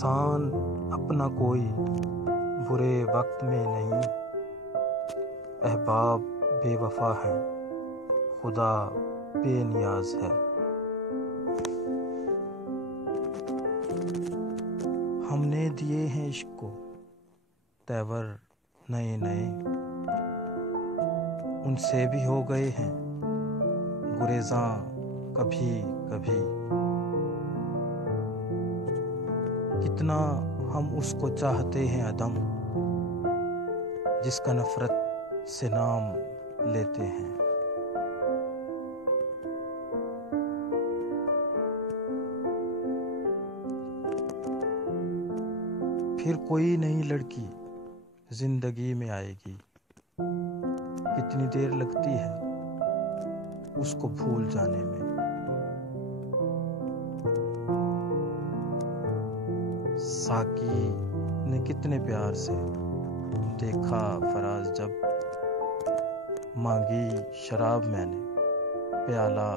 انسان اپنا کوئی برے وقت میں نہیں، احباب بے وفا ہیں، خدا بے نیاز ہے۔ ہم نے دیے ہیں عشق کو تیور نئے نئے، ان سے بھی ہو گئے ہیں گریزاں کبھی کبھی۔ کتنا ہم اس کو چاہتے ہیں عدم، جس کا نفرت سے نام لیتے ہیں۔ پھر کوئی نئی لڑکی زندگی میں آئے گی، کتنی دیر لگتی ہے اس کو بھول جانے میں۔ ساقی نے کتنے پیار سے دیکھا فراز جب، مانگی شراب میں نے پیالہ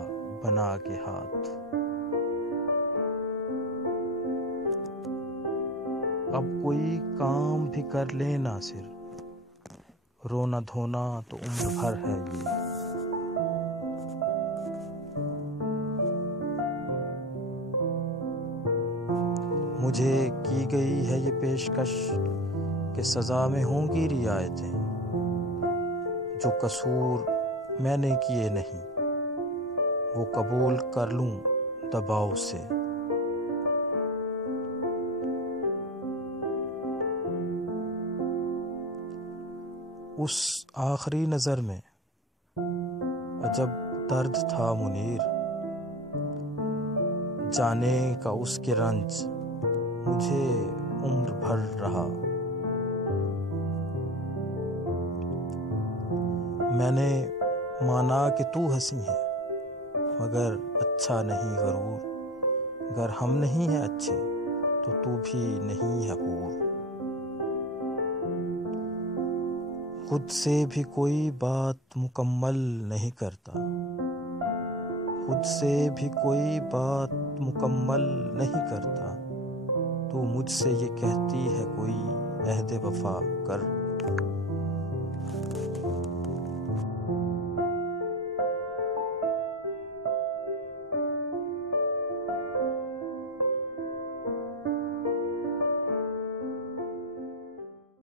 بنا کے ہاتھ۔ اب کوئی کام بھی کر لے ناصر، رونا دھونا تو عمر بھر ہے یہ۔ مجھے کی گئی ہے یہ پیشکش کہ سزا میں ہوں گی رعایتیں، جو قصور میں نے کیے نہیں وہ قبول کر لوں دباؤ سے۔ اس آخری نظر میں عجب درد تھا منیر، جانے کا اس کے رنج مجھے عمر بھر رہا۔ میں نے مانا کہ تو ہنسی ہے مگر اچھا نہیں غرور، گر ہم نہیں ہیں اچھے تو بھی نہیں ہے حور۔ خود سے بھی کوئی بات مکمل نہیں کرتا، خود سے بھی کوئی بات مکمل نہیں کرتا، تو مجھ سے یہ کہتی ہے کوئی عہد وفا کر۔